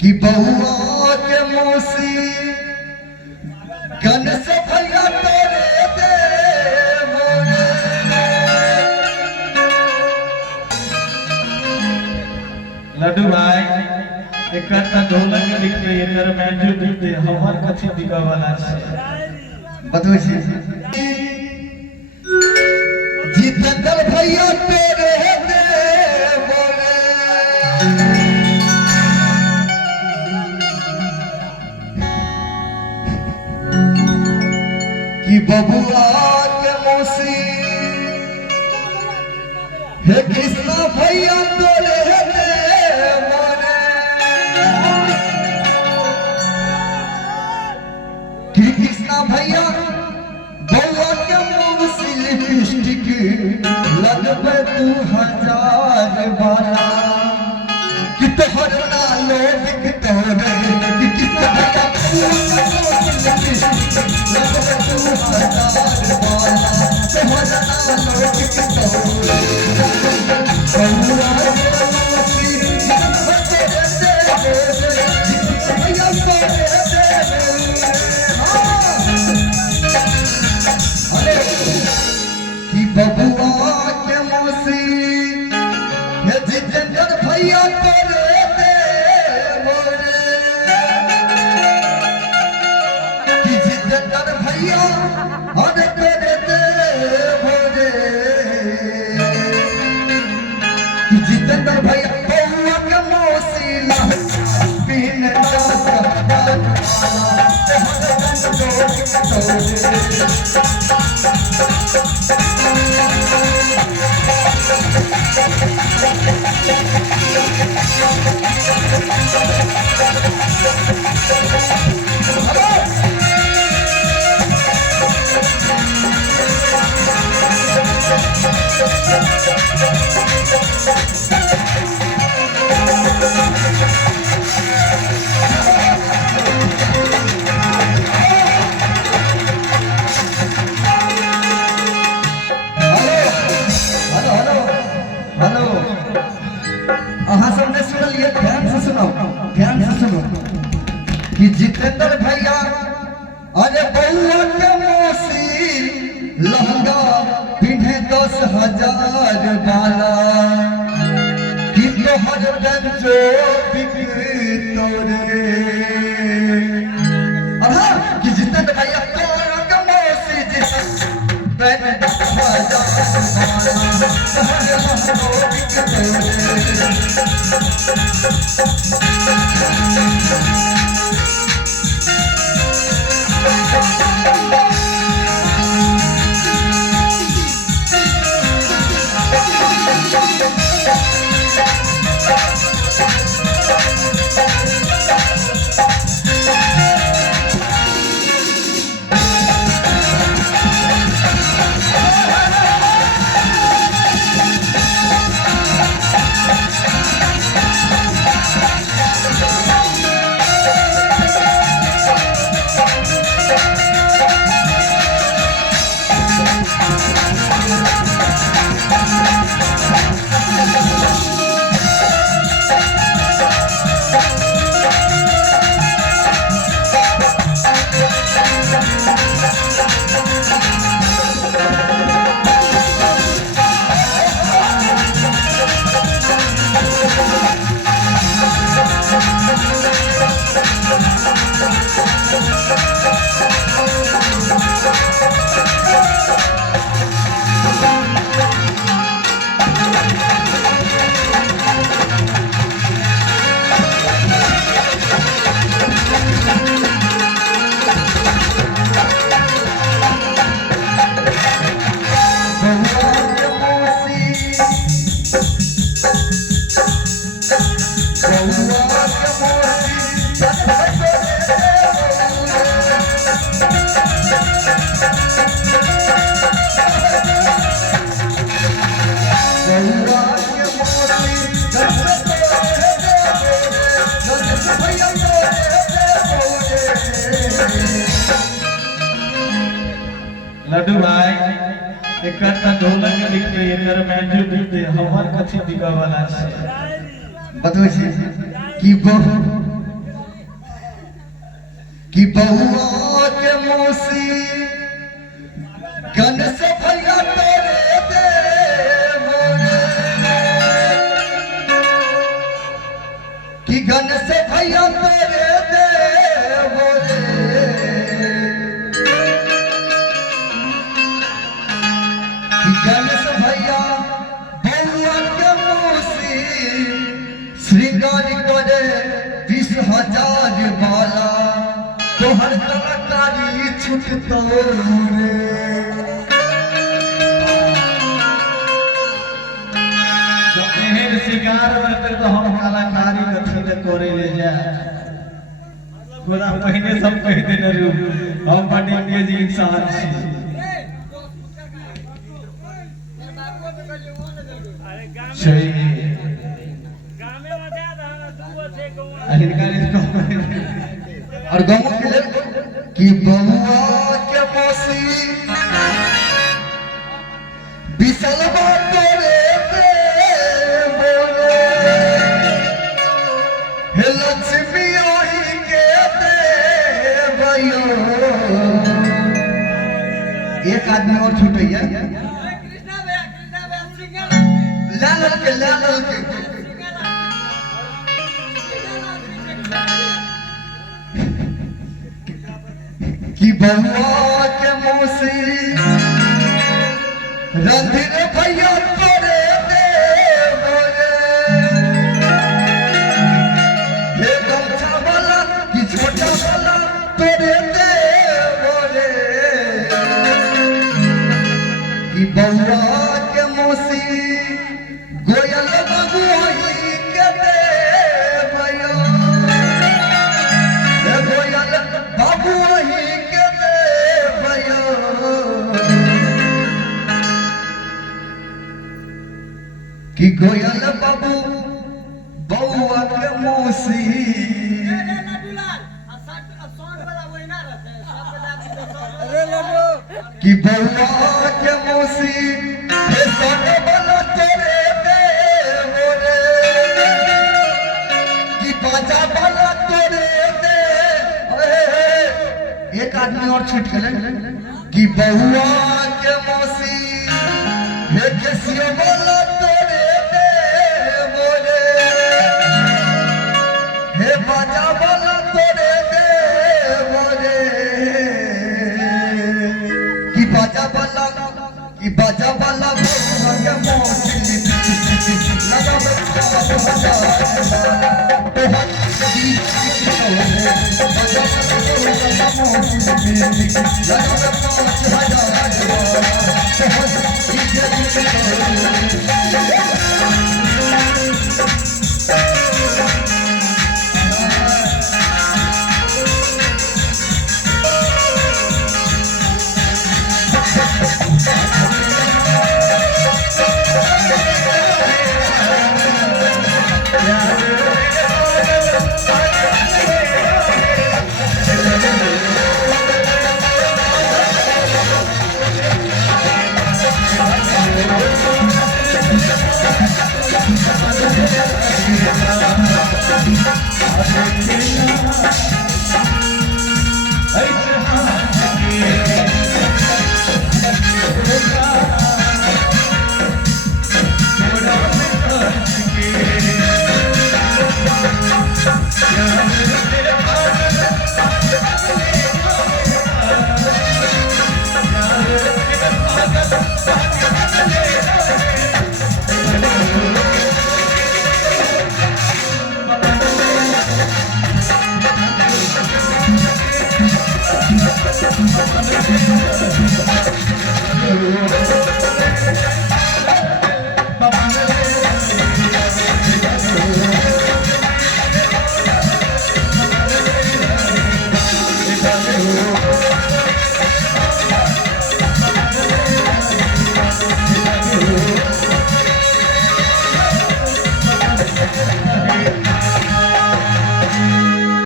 कि बहुआ के मौसी कन से भैया तोरे दे मोरे। लड्डू भाई एक ढोलक लिख के एकर मैंजू दे हमर कथि दिखा वाला छे बतबै छी जितेंद्र भैया तेरे दे मोरे। कि बबुआ के मौसी हे कृष्णा भैया तोरे दे मोरे। कि कृष्णा भैया बउआ के मौसी लिपस्टिक लगबे 2000 वाला। कि तोहर नालो बिकतोरे कि कृष्णा भैया बउआ के मौसी लिपस्टिक लगबे 2000 वाला। तोहर नालो बिकतोरे बउआ के मौसी लगबे भैया तोरे कि बबुआ के मौसी ये जितेंद्र भैया तोरे दे मोरे। कि जितेंद्र भैया अरे तोरे दे मोरे। कि जितेंद्र भैया बबुआ के मौसी पीने कि जितेंद्र भैया अरे बउआ के मौसी लहंगा पिन्हे 10,000 वाला। कि तोहर डंचो बिकतोरे कि जितेंद्र भैया तोहर के मौसी पिन्हे 10,000 वाला। तोहर लड्डू भाई एक ढोलक लिख के एकर मैंजू दे हमर कथि दिखा वाला छे बतबै छी कि कि बहुआ के मौसी गन से भैया तेरे दे कि गन से भैया तेरे दे कि गन से भैया बहुआ के मौसी श्रृंगार करे 20,000 वाला तोहर कलाकारी छुटतो रे तो एहन शिकार में तो हम कलाकारी कथी न करे ले जा पूरा महीने सब कह देने रू हम बड़ी जी इंसान छी सही और गाँव के लोग कि बहुआ के मौसी बिसलवा तोरे पे बोले हे लक्ष्मी ओही के दे भयो एक आदमी और छूटैया लाल के कि बहुआ के मौसी रंधिर भैया तोरे दे हे गमछा वाला कि छोटा वाला तोरे दे कि बहुआ के मौसी गोयल बबुआही के दे भयो हे गोयल बबुआही के दे भयो कि गोयल बाबू बउआ के मौसी कि बउआ के मौसी हे सोने वाला तेरे दे मोरे कि बाजा वाला तेरे दे एक आदमी और छूट गए कि बउआ के मौसी हे केसियो वाला तेरे दे मोरे हे बाजा वाला तेरे दे मोरे कि बाजा वाला बउआ के मौसी लगा बजा तो हम जी बाजा वाला मौसी लगा 哎。